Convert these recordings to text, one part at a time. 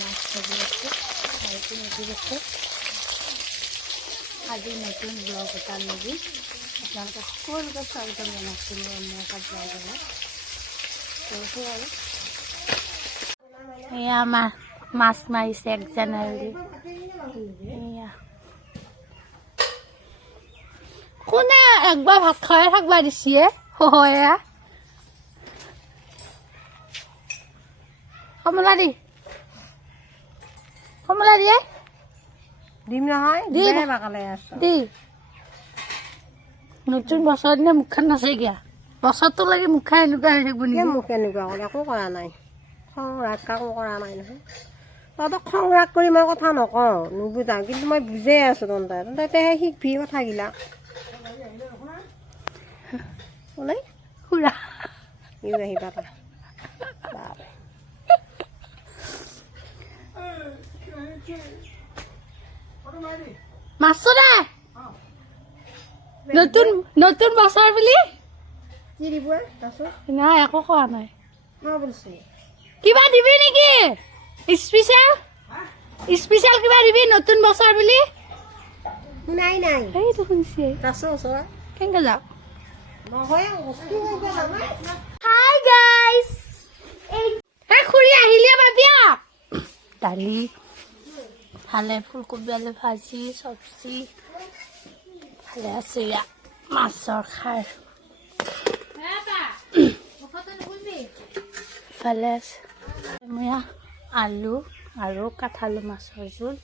মাছ ভাজি আছে ভাইটি মেজি আছে আজি নতুন ব্লগ এটা মেজি আপোনালোকে সকলোকে স্বাগতম জনাইছোঁ অন্য এটা ব্লগলৈ তো সেই আৰু এয়া মাছ মাৰিছে 1 জানুৱাৰী এয়া কোনে একবাৰ ভাত খাই থাকবা দিছে হয় কমলা দি কমলা দিয়ে ডিম নহয় ডিমে বাকালে আছে দি নতুন বছৰ দিনা মুখখন নাচে গিয়া বছৰটো লাগি মুখা এনেকুৱা হৈ থাকিব নেকি মোক এনেকুৱা কৰে একো কৰা নাই খং ৰাগ কাকো কৰা নাই নহয় তহঁতক খং ৰাগ কৰি মই কথা নকওঁ নুবুজাওঁ কিন্তু মই বুজাই আছোঁ তহঁতে শিকবি কথাগিলা ওলাই খুৰা ইও আহিবা তা মাছো দে নতুন নতুন বছৰ বুলি কি দিব তাৰপিছত নাই একো কোৱা নাই মই বলছি কিবা দিবি নেকি স্পেচিয়েল কিবা দিবি নতুন বছৰ বুলি নাই নাই এইটো শুনছি তাৰপিছত ওচৰত কেনেকৈ যাওঁ নহয় বস্তু হাই গাইজ এই খুৰী আহিলে বাবিয়া দালি ভালে ফুলকবি আলু ভাজি চব্জি ভালে আছে ইয়াত মাছৰ খাৰ ভালে আছে মই আলু আৰু কাঠালু মাছৰ জোল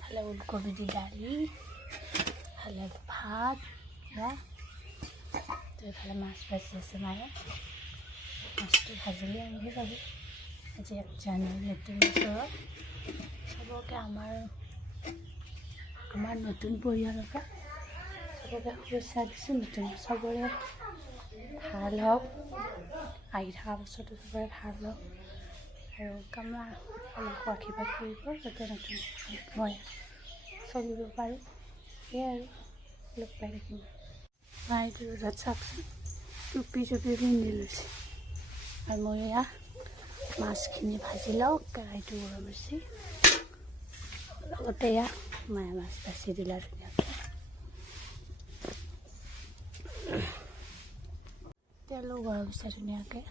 ভালে ওলকবি দি দালি ভালে ভাত এইফালে মাছ ভাজি আছে মায়ে মাছটো ভাজিলে আনিব যাব আজি 1 জানুৱাৰী নতুন বছৰত চবকে আমাৰ নতুন পৰিয়ালৰ পৰা চবকে শুভেচ্ছা দিছোঁ নতুন চবৰে ভাল হওক আহি থকা বছৰটো চবৰে ভাল হওক আৰু কামনা অলপ আশীৰ্বাদ কৰিব যাতে নতুন মই চলিব পাৰোঁ সেয়াই আৰু লগ পাই থাকিম মাইটো ৰ'দত চাওকচোন টুপি পিন্ধি লৈছে আৰু মই এয়া মাছখিনি ভাজি লওঁ কেৰাহীটো গৰম হৈছে লগতে এয়া মায়ে মাছ ভাজি দিলা ধুনীয়াকৈ তেলো গৰম হৈছে ধুনীয়াকৈ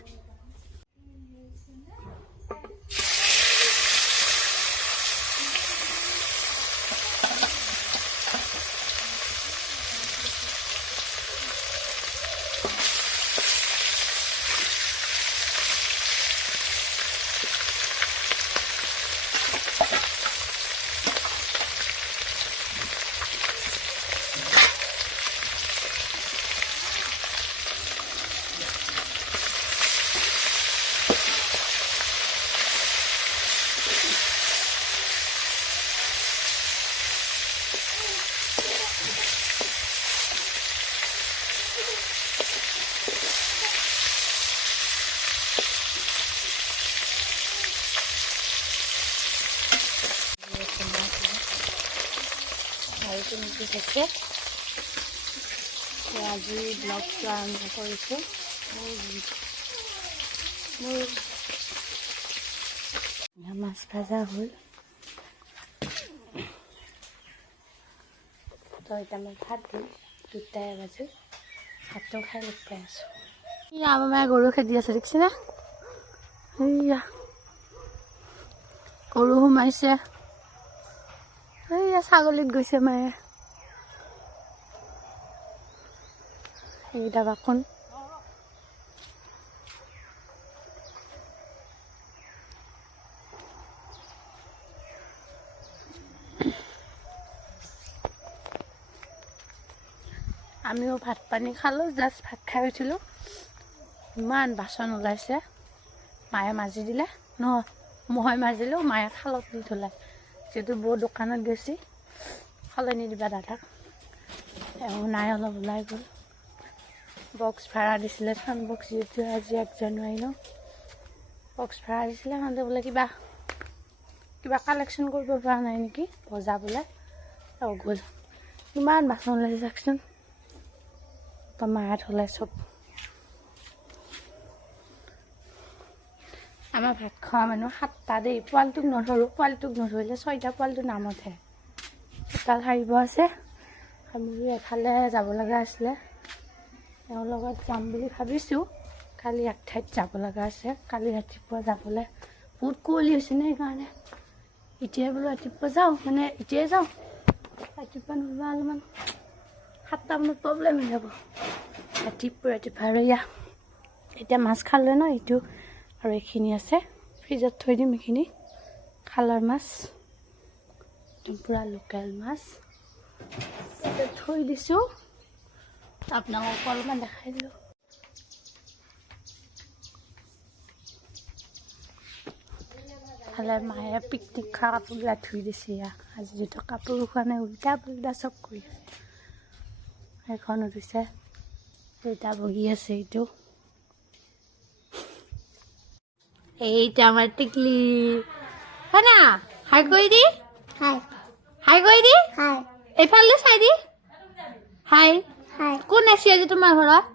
ভাইটি হৈছে আজি ব্লগটো আৰম্ভ কৰিছোঁ মোৰ মাছ ভাজা হ'ল তো এতিয়া মই ভাত দিম 2টাই বাজে ভাতটো খাই লগ পাই আছোঁ আমাৰ মায়ে গৰু খেদি আছে দেখিছেনে এইয়া গৰু সোমাইছে এইয়া ছাগলীত গৈছে মায়ে এইকেইটা বাকোন আমিও ভাত পানী খালোঁ জাষ্ট ভাত খাই উঠিলোঁ ইমান বাচন ওলাইছে মায়ে মাজি দিলে মই মাজিলোঁ মায়ে খালত দি থ'লে যিহেতু বৌ দোকানত গৈছে সলনি দিবা দাদাক নাই অলপ ওলাই গ'ল বক্স ভাড়া দিছিলে চাউণ্ড বক্স যিহেতু আজি 1 জানুৱাৰী ন বক্স ভাড়া দিছিলে সিহঁতে বোলে কিবা কালেকশ্যন কৰিব পৰা নাই নেকি বজাবলৈ গ'ল ইমান বাচন ওলাইছে চাওকচোন মায়ে থ'লে চব আমাৰ ভাত খোৱা মানুহ 7টা দেই পোৱালিটোক নধৰোঁ পোৱালিটোক নধৰিলে 6টা পোৱালিটোৰ নামতহে চোতাল সাৰিব আছে মোৰ এফালে যাব লগা আছিলে তেওঁৰ লগত যাম বুলি ভাবিছোঁ কালি এক ঠাইত যাব লগা আছে কালি ৰাতিপুৱা যাবলৈ বহুত কুঁৱলী হৈছে নে সেইকাৰণে এতিয়াই বোলো ৰাতিপুৱা যাওঁ মানে এতিয়াই যাওঁ ৰাতিপুৱা নোলোৱা অলপমান 7টা মানত প্ৰব্লেম হৈ যাব ৰাতিপুৱা আৰু এতিয়া মাছ খালে ন এইটো আৰু এইখিনি আছে ফ্ৰিজত থৈ দিম এইখিনি খালৰ মাছ একদম পূৰা লোকেল মাছ থৈ দিছোঁ আপোনালোকক অলপমান দেখাই দিলোঁ মায়ে পিকনিক খোৱা কাপোৰবিলাক ধুই দিছে আজি যিটো কাপোৰ খোৱা নাই উল্টা পুল্টা চব কৰি আছে সেইখনো ধুইছে দেউতা বহি আছে এইটা আমার টিকলি হ্যাঁ না হাই কই দি হাই কই দি এইফালে চাই দি হাই কোন আছে আজি তোমাৰ ঘৰত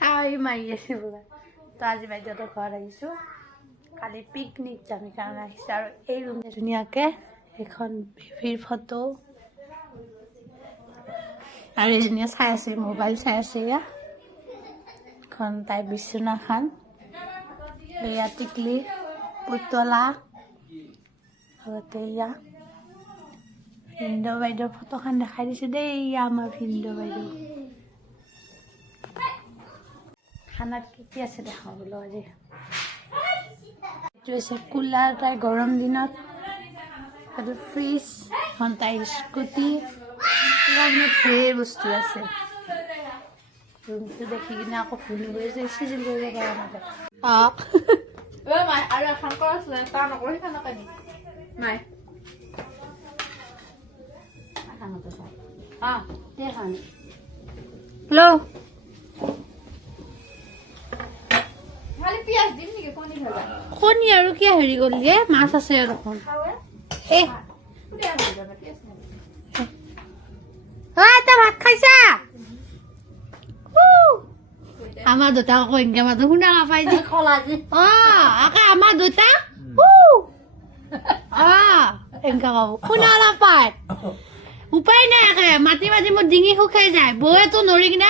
হাই মাৰি আছে বোলে তো আজি বাইদেউহঁতৰ ঘৰত আহিছোঁ কালি পিকনিক যাম কাৰণে আহিছে আৰু এই ৰুমটো ধুনীয়াকৈ এখন বেবীৰ ফটো আৰু এজনীয়ে চাই আছে মোবাইল চাই আছে এখন তাই বিচনাখন এয়া টিকলি পুতলা আগতে ভিন্দৌ বাইদেউৰ ফটোখন দেখাই দিছোঁ দেই আমাৰ ভিন্দৌ বাইদেউ খানাত কি আছে দেখাওঁ বোলো আজি এইটো হৈছে কুলাৰ তাই গৰম দিনত আৰু ফ্ৰিজ এখন তাই স্কুটি ঢেৰ বস্তু আছে ৰুমটো দেখি কিনে আকৌ ভুল গৈছে চিজিল কৰিব পৰা নাযায় আৰু এখন কৰাইছিলে তাৰ নকৰি খানাকে নি নাই হেল্ল' কণী আৰু কি হেৰি কৰিলে মাছ আছে আৰু ভাত খাইছা আমাৰ দুটা আকৌ এনেকে মাতো শুনা নাপাই যে আমাৰ দুটা এনেকা কব শুনা নাপায় উপায় নাই একে মাতি মাতি মোৰ ডিঙি শুকাই যায় বৌয়েতো নৰি কিনে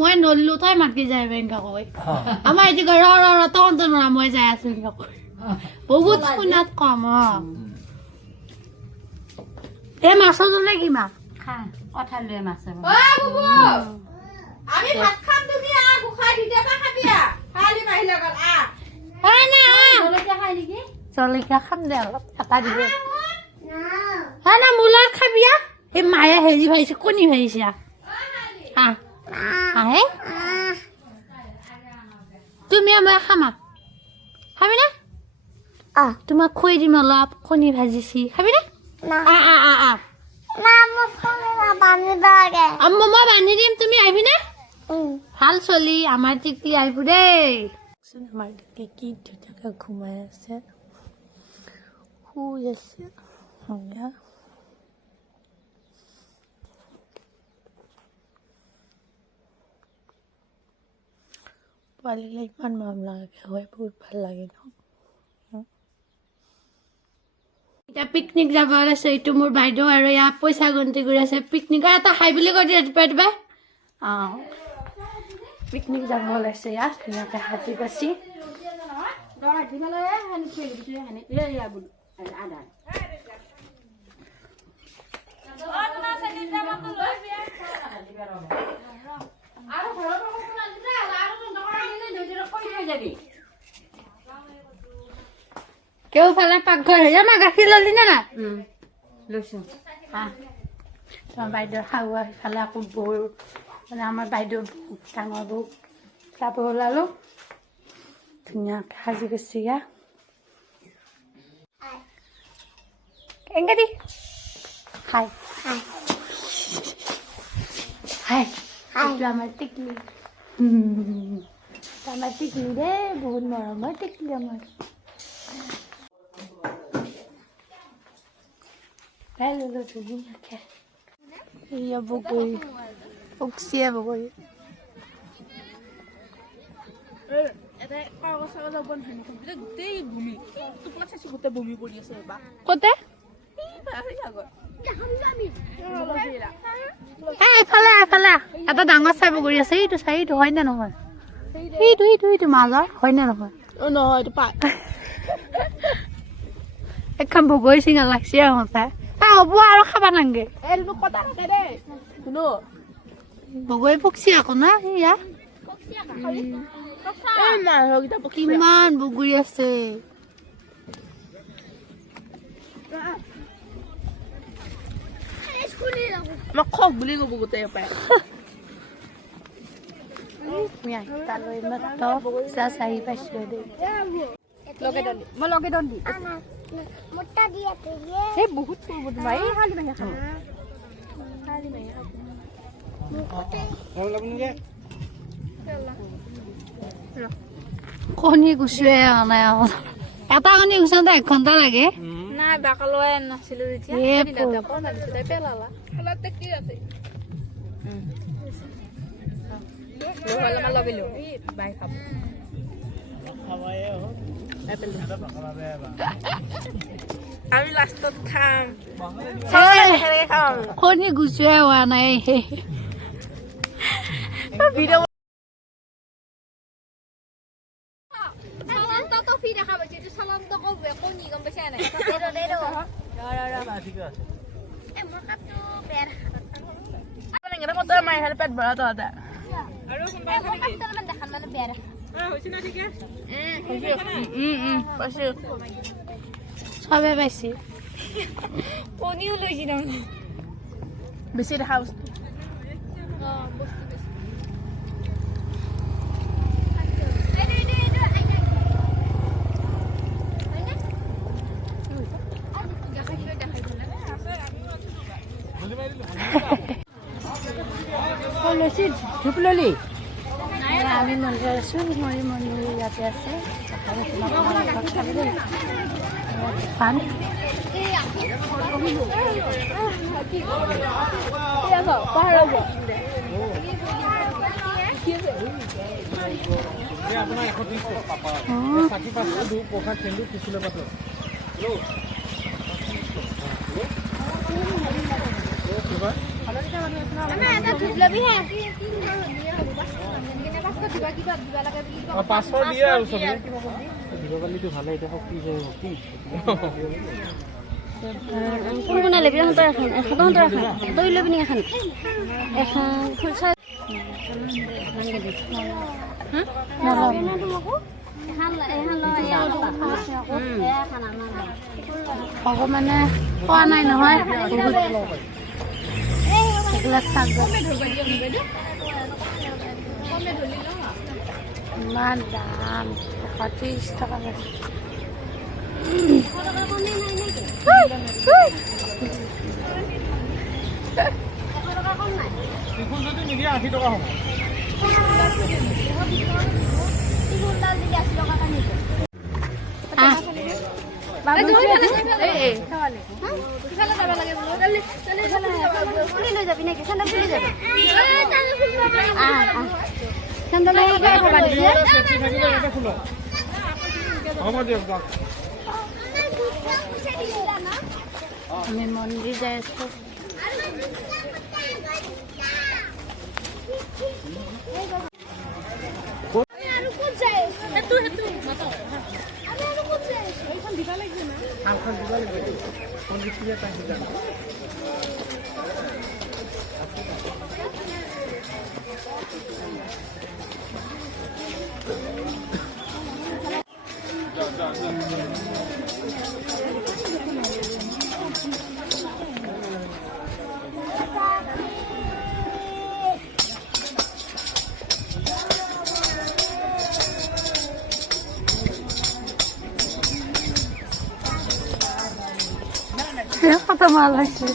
মই নৰিলো তই মাতি যায় এনেকা কৈ আমাৰ এইটো তহঁতো নৰা মই যাই আছো এনেকা কৈ বহুত শুনাত কম এই মাছৰ জনে কি মাছ কথা লৈ মাছ আমি ভাত খাম তুমি খাই দিতে খাবি জলকীয়া খাম দে অলপ এটা দিব না মোৰ লগত খাবি এই মায়ে হেৰি ভাবিছে কণী ভাবিছে আহে তুমি মই খামা খাবি না তোমাক খুৱাই দিম অলপ কণী ভাজিছি খাবি না মই বান্ধি দিম তুমি আহিবি না ভাল চলি আমাৰ টিকলি আহিব দেই আমাৰ টিকলি কি ধুনীয়াকৈ ঘুমাই আছে শুই আছে পোৱালিলে ইমান মৰম লাগে হয় বহুত ভাল লাগে ন এতিয়া পিকনিক যাব আছে এইটো মোৰ বাইদেউ আৰু ইয়াৰ পইচা গন্তি কৰি আছে পিকনিকৰ এটা খাই বুলি কৈ দিয়ে ৰাতিপুৱা পিকনিক যাব ওলাইছে ইয়াত ধুনীয়াকৈ হাতী বাচি কেউফালে পাকঘৰ হৈ যাম গাখীৰ ললি নে না লৈছো তোমাৰ বাইদেউৰ খাৱা সিফালে আকৌ বৌৰ মানে আমাৰ বাইদেউ ডাঙৰ বৌ যাব ওলালো ধুনীয়াকৈ সাজি গৈছে এনেকৈ দি হাই হাই এইটো আমাৰ টিকলি আমাৰ টিকলি দেই বহুত মৰমৰ টিকলি আমাৰ Hello, ধুনীয়াকৈ এয়া বগৰী উকচিয়ে বগৰী ক'তে এইফালে এইফালে এটা ডাঙৰ চাই বগৰী আছে এইটো চাই এইটো হয় নে নহয় এইটো মাজৰ হয় নে নহয় নহয় এইটো পাই এখন বগৰী চিঙা লাগছে আৰু তাই হ'ব আৰু খাবা নাংগে এইটো কটা থাকে দেই শুনো বগৰী পকছি আকৌ না ইয়া এই মানুহকেইটা কিমান বগৰী আছে আমাক খক বুলি ক'ব গোটেই পাই তালৈ মাত্ৰ জাষ্ট আহি পাইছোঁ দেই মই লগে দন দি এই বহুত কৰিব তোমাৰ এই হালি মাহি খাব কণী গুচোৱে নাই এটা কণী গুচাওঁতে 1 ঘণ্টা লাগে নাই বাকা লৈ নাছিলো আমি লাষ্টত খাম কণী গুচোৱে হোৱা নাই ভিডিঅ পেট ভৰা তহঁতে চবে পাইছে কণীও লৈছি তাৰমানে বেছি দেখা বস্তু আমি মন্দিৰ আছোঁ মই মন্দিৰ ইয়াতে আছে পান পাছৰ দিয়ে আৰু চবে দিবাকালিটো ভালে এতিয়া শক্তি শক্তি কোন কোনে লেবি এখন তই এখন এখন তই এখন তই লেবি নি এখন এখন খুলছা ভগৱানে খোৱা নাই নহয় বহুত এইবিলাক চাব ইমান দাম 130 টকা লৈছে যদি নিদিয়ে 80 টকা হ'ব হ'ব দিয়ক আমি মন্দিৰ যাই আছোঁ কত মাল আছে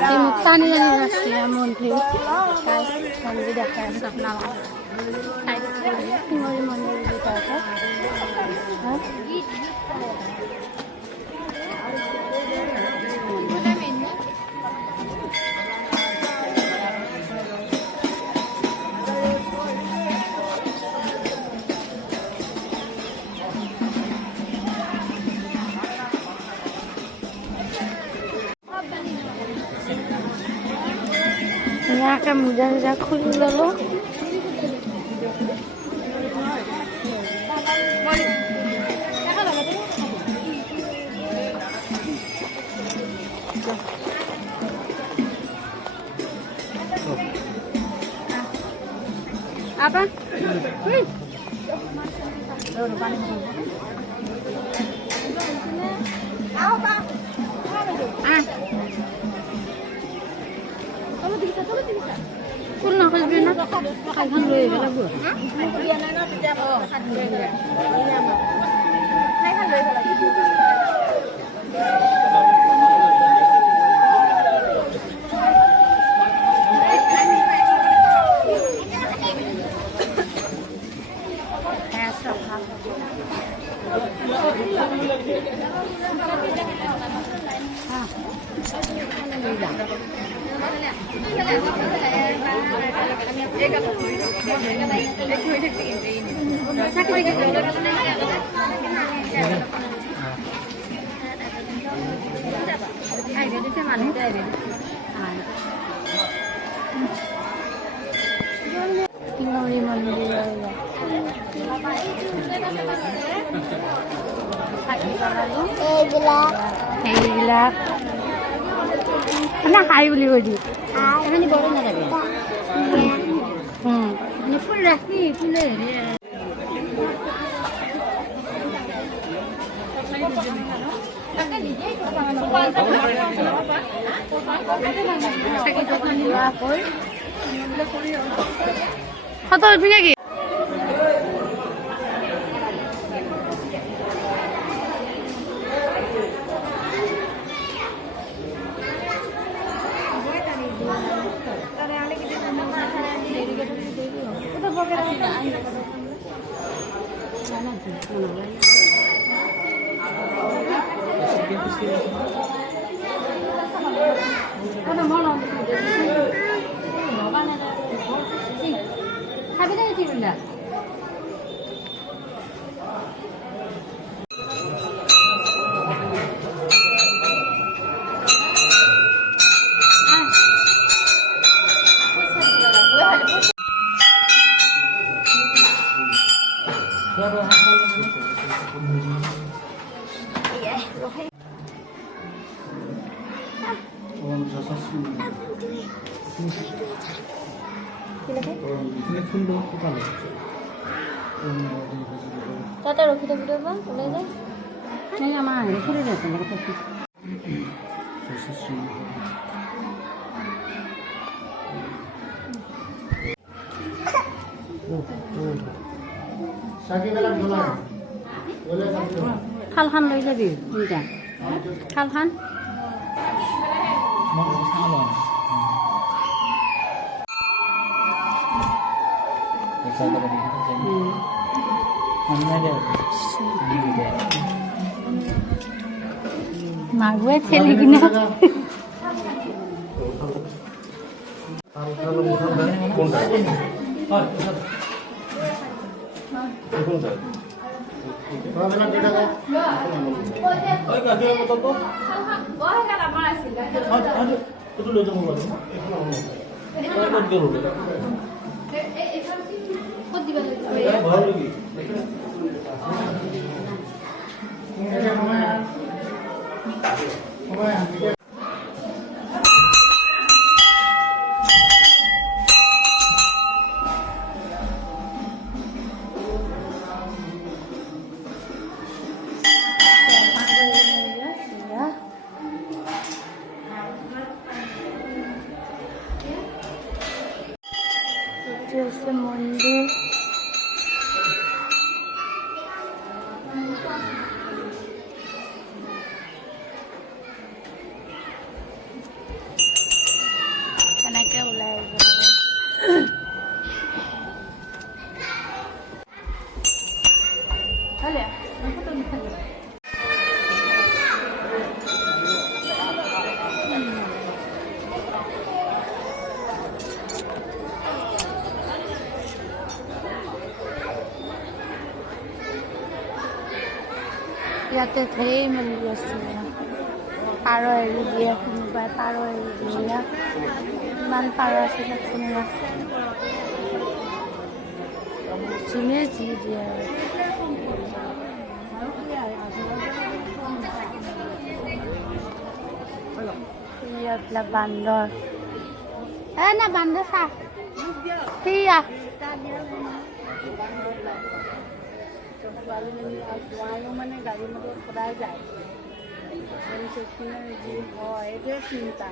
টানি টানি যাচ্ছে মন্দির মন্দির দেখা আছে আপনার মন্দির ভিতরে ধুনীয়াকৈ মোজা চোজা খুলি ল'লো। Apa? ফুল নকৰিবি না খাইখন লৈ আহিব লাগিব। টিঙৰি মন্দিৰ সেইবিলাক মানে খাই বুলি কৈ দিওঁ। Ini baru nggak ada. Ini full dah nih, full dah. Atau punya lagi? Tata rokhi deh video bang, boleh deh. Ini sama ini sudah datang ke sini. Khalkhan লৈ যাবি দুইটা খালখান মাগুৱে ঠেলি কিনে মন্দিৰ এনেকে ওলাই আহিব লাগে ইয়াতে ঢেৰ মন্দিৰ আছে পাৰ এৰি দিয়ে কোনোবাই পাৰ এৰি দিয়ে ইমান পাৰ আছে চাওকচোন যোনে যি দিয়ে ইয়াত বান্দৰ না বান্দৰ চা সেয়া মানে গাড়ী মটৰ সদায় যায় যি হয় এইটোৱে চিন্তা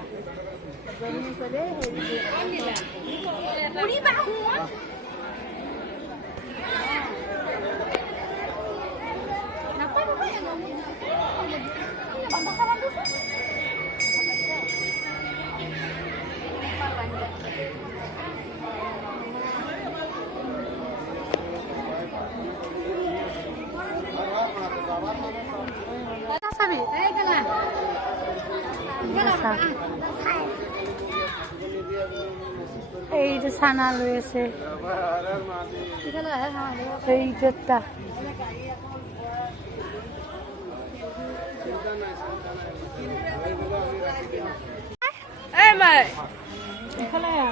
চাবি এইটো চানা লৈ আছে এইটো এটা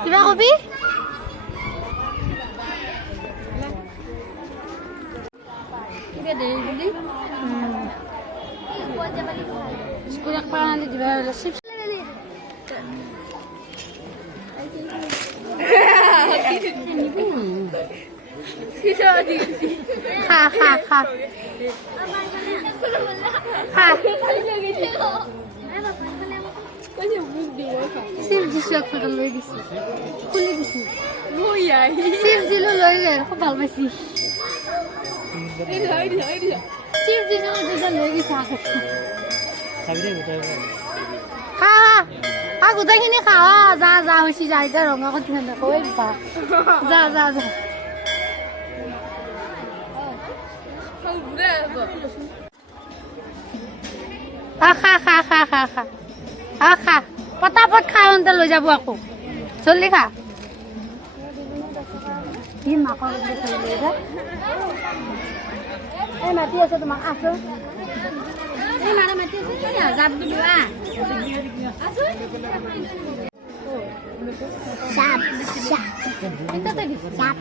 কিবা কবি স্কুলত পৰা আনি দিবা চিপছ খা খা খা খা চিপছ দিছো একটা লৈ দিছো খুলি দিছো চিপছ দিলো লৈ গেল খুব ভাল পাইছি চিপছ দিছো দুজন লৈ গৈছে খা খা গোটেইখিনি খা যা যা হৈছে যা এতিয়া ৰঙা কথা নকয় পা যা যা যা খা খা খা খা খা খা পটাপট খা অন্তে লৈ যাব আকৌ জলদি খা কি মাকৰ এই মাতি আছে তোমাক আছো এই মাৰা মাতি আছে কি জাপ দিবা জাপ জাপ এটাতে দি জাপ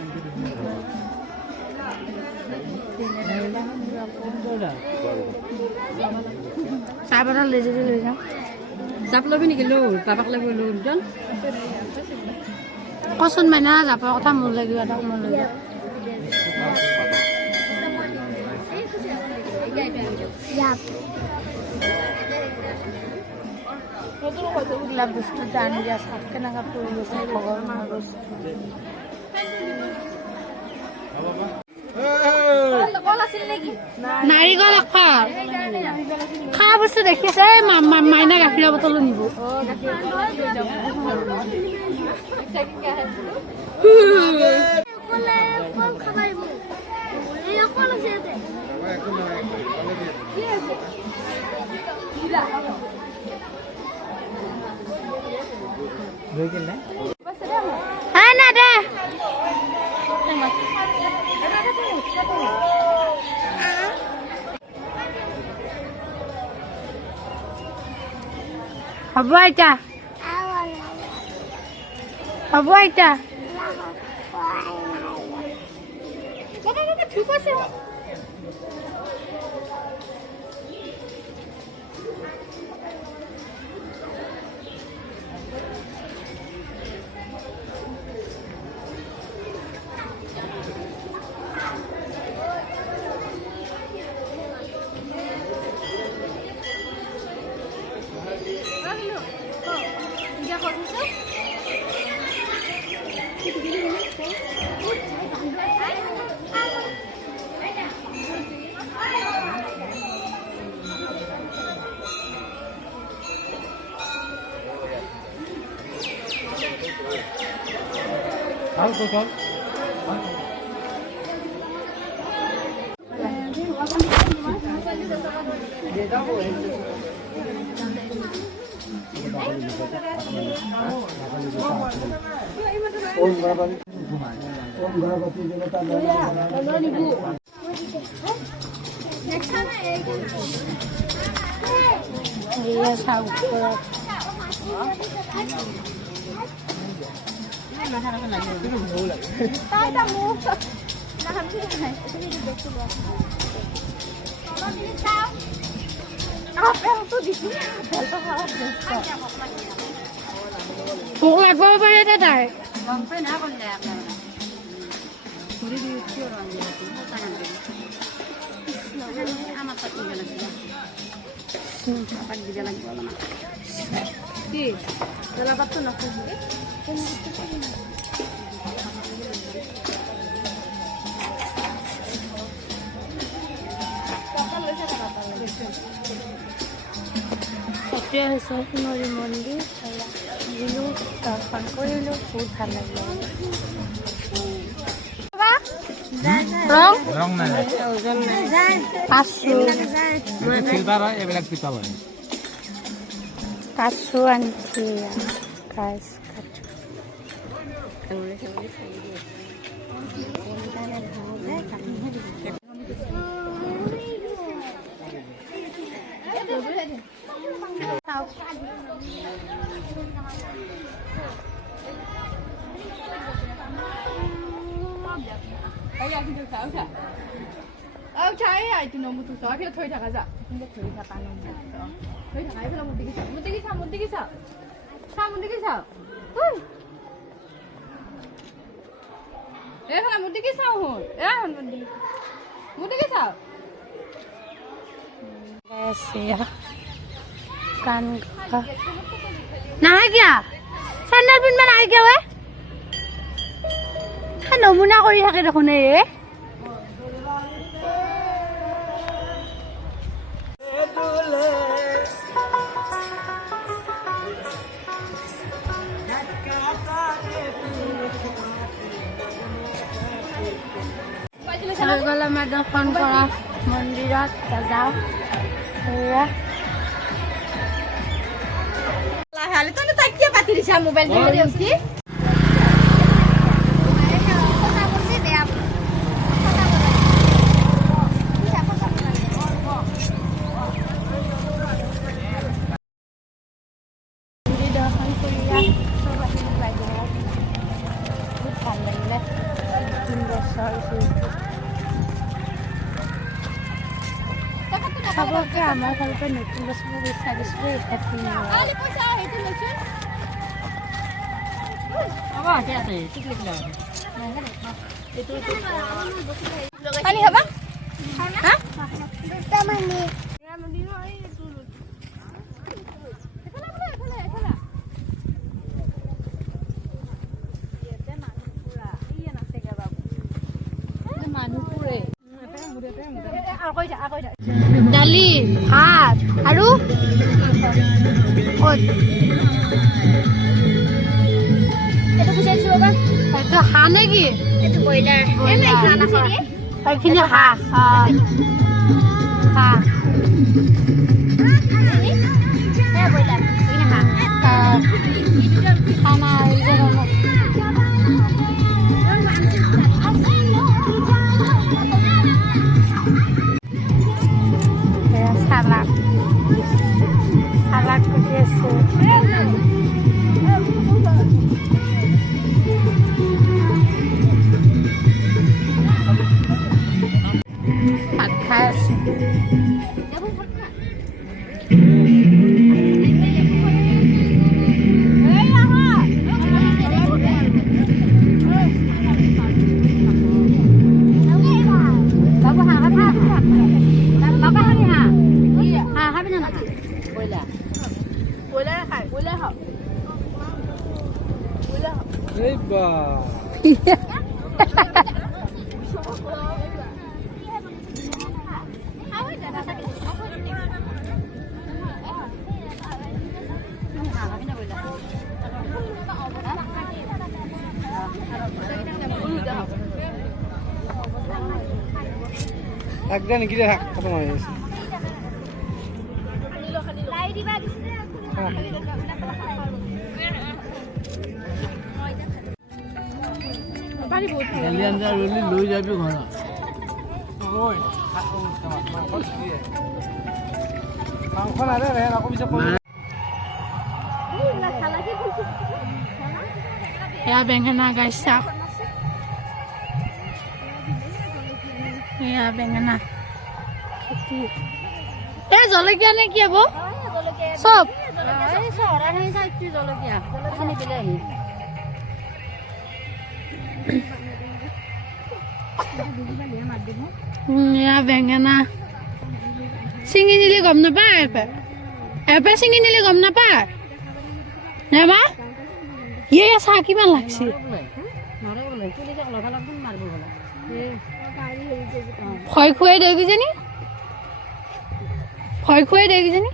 চাপ এটা লৈ যদি লৈ যাওঁ জাপ ল'বি নেকি লো বাবাক লাগিব লো একদম কচোন মাইনা জাপৰ কথা মোৰ লাগিব এটা মই লৈ যাওঁ এইবিলাক বস্তু দান দিয়া চাপ কেনেকুৱা পৰি গৈছে ভগৱানৰ বস্তু নাৰিকল খা খা বস্তু দেখিছে মাইনা গাখীৰৰ বটলো নিব না দে হ'ব এতিয়া হ'ব এতিয়া ঠিক আছে এয়া চাওক ওপৰত ভোক লাগব পাৰে দে তাই এইটোৱে হৈছে শিঙৰি মন্দিৰ আহিলোঁ দৰ্শন কৰিলোঁ বহুত ভাল লাগিলে ৰং নাই চিলভাৰ হয় এইবিলাক পিতল হয় কাচু আনছি গাছ Kachu itu nomor tu so, kita thoi thaka ja. Kita thoi thaka nomor. Thoi thaka itu nomor tiga. Mundi kisah. Kalau mundi kisah hon. Mundi kisah. ya kan nah kya sandal pun mana kya we kan nomuna kori thake dekhun e Kalau ada konferensi mandirat kazau, ya. Lah, hal itu tak kira pati di sana mobile ni usi. Sababnya amal kalau kan itu semua bisa disebut tapi apa dia tu sikit lah itu Pani apa? Hah? kita mandi Ya mandi no ai dulu. দালি ভাত আৰু এইটো বুজাইছো বাবা এইটো হাঁহ নেকি এইটো broiler এইখিনি হাঁহ হাঁহ ব্ৰইলাৰ এইখিনি হাঁহ খানা salad kuti আছে ভাত খাই আছে এই বা একদম কি রে খতম হয়ে গেছে লাই দিবা দিছিলে Pani বহুত লৈ যাবি ঘৰত মাংস নাৰে আকৌ পিছে এয়া বেঙেনা গাইছা এয়া বেঙেনা খেতি এই জলকীয়া নে কি হ'ব চব এয়া বেঙেনা চিঙি নিলে গম নাপায় এপে চিঙি নিলে গম নাপায় নেবা ইয়ে চাহ কিমান লাগছে ভয় খুৱাই দে কিজানি ভয় খুৱাই দে কিজানি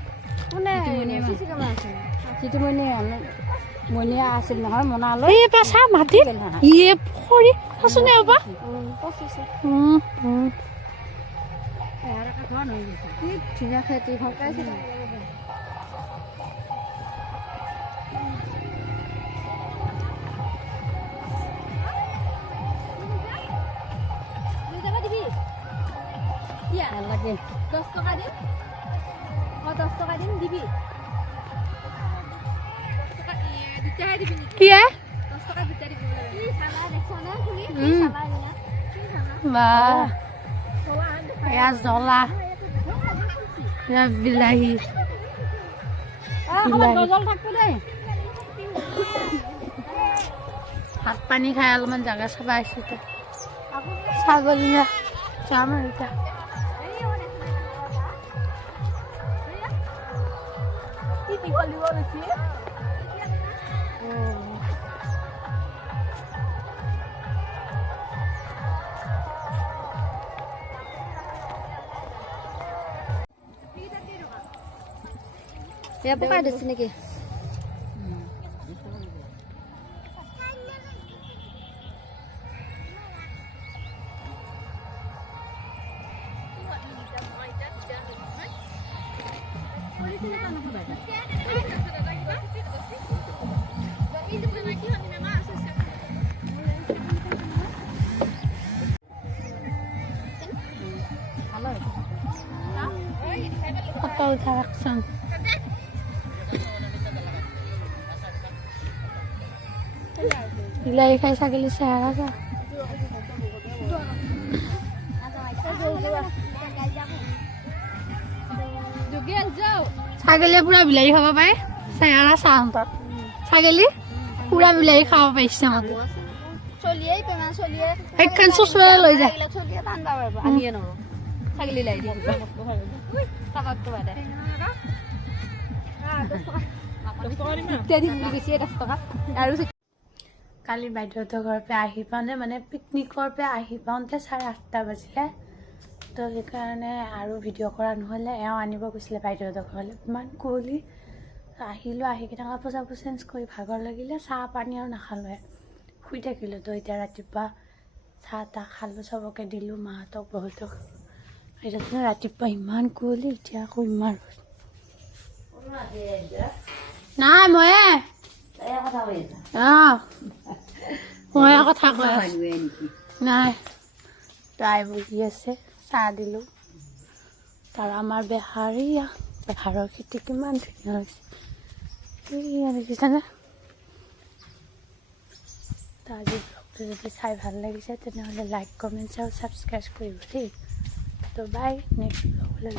মনিয়া আছিল নহয় মনালৈ এই পাছা মাটি ইয়ে খৰি আছোন এবা ধুনীয়া খেতি ভকাইছিল নালাগে 10 টকা দিম 10 টকা দিম দিবি 10 টকা দুটাই দিবি কি 10 টকা দুটাই দিবি কি খালা দেখছ না তুমি কি খালা নিয়া কি খালা বা এয়া জ্বলা এয়া বিলাহী জল থাকবো দেই ভাত পানী খাই অলপমান জাগা চাব আহিছোঁ ছাগলীয়া যাম আৰু এতিয়া এয়া পকাই দিছি নেকি ফটো উঠা ৰাখচোন বিলাহী খাই ছাগলী চেহেৰা চা ছাগলীয়ে পুৰা বিলাহী খাব পাৰে চেহেৰা চা ছাগলী পুৰা বিলাহী খাব পাৰিছে মতে চলিয়ে পেমা চলিয়ে একখান চুচুৰাই লৈ যা চলিয়ে টান পাব আমিয়ে নৰো ছাগলী লাই দিম টাকাত তো বাদে কালি বাইদেউহঁতৰ ঘৰৰ পৰা আহি পাওঁতে মানে পিকনিকৰ পৰা আহি পাওঁতে 8:30 বাজিলে তো সেইকাৰণে আৰু ভিডিঅ' কৰা নহ'লে এওঁ আনিব গৈছিলে বাইদেউহঁতৰ ঘৰলৈ ইমান কুঁৱলী আহিলোঁ আহি কিনে কাপোৰ চাপোৰ চেঞ্জ কৰি ভাগৰ লাগিলে চাহ পানী আৰু নাখালোৱে শুই থাকিলোঁ তো এতিয়া ৰাতিপুৱা চাহ তাহ খালোঁ চবকে দিলোঁ মাহঁতক বহুতক এতিয়া ৰাতিপুৱা ইমান কুঁৱলী এতিয়া আকৌ ইমান নাই ময়ে মই কথা কৈ নাই তাই বহি আছে চাহ দিলোঁ তাৰ আমাৰ বেহাৰৰ খেতি কিমান ধুনীয়া হৈছে দেখিছানে তো আজি ব্লগটো যদি চাই ভাল লাগিছে তেনেহ'লে লাইক কমেণ্টছ আৰু ছাবস্ক্ৰাইব কৰিব দেই তো বাই নেক্সট ব্লগলৈ